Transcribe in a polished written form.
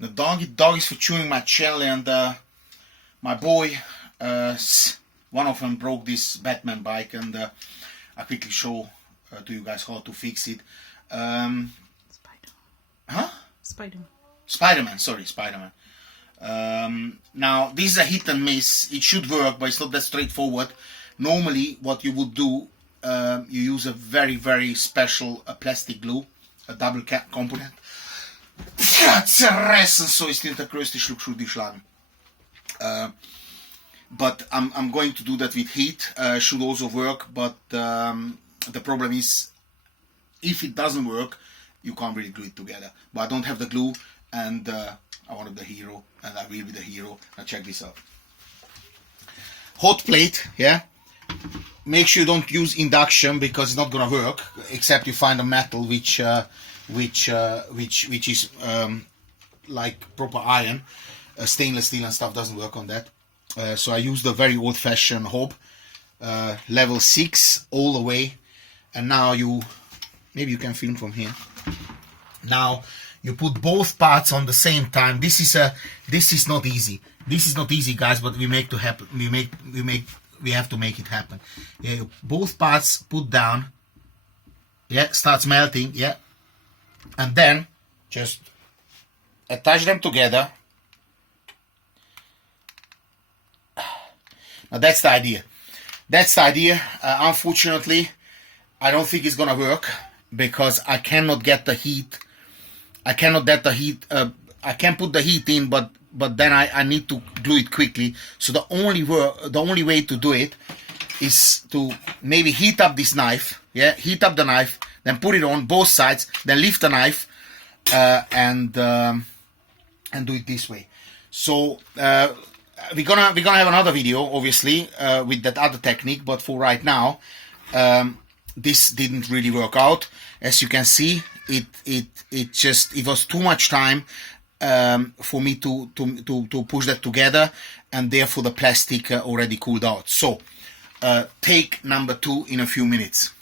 The dog is for chewing my shell, and my boy, one of them broke this Batman bike, and I quickly show to you guys how to fix it. Spider-Man, sorry, Spider-Man. Now, this is a hit and miss. It should work, but it's not that straightforward. Normally, what you would do, you use a very, very special plastic glue, a double component. Zerreißen, so ist der größte Schluck die schlagen. But I'm going to do that with heat. Should also work, but the problem is, if it doesn't work, you can't really glue it together. But I don't have the glue, and I wanted the hero, and I will be the hero. Now check this out. Hot plate, yeah. Make sure you don't use induction because it's not gonna work, except you find a metal which is like proper iron. Stainless steel and stuff doesn't work on that. So I used the very old-fashioned hob, level 6 all the way. And now maybe you can film from here. Now you put both parts on the same time. This is not easy. This is not easy, guys, but we have to make it happen. Yeah, both parts put down. Yeah, starts melting. Yeah, and then just attach them together. Now that's the idea. That's the idea. Unfortunately, I don't think it's gonna work because I cannot get the heat. I cannot get the heat. I can put the heat in, but then I need to glue it quickly. So the only way to do it is to maybe heat up this knife. Yeah, heat up the knife, then put it on both sides, then lift the knife, and do it this way. So we're gonna have another video, obviously, with that other technique. But for right now, this didn't really work out. As you can see, it was too much time for me to push that together, and therefore the plastic already cooled out. So take number 2 in a few minutes.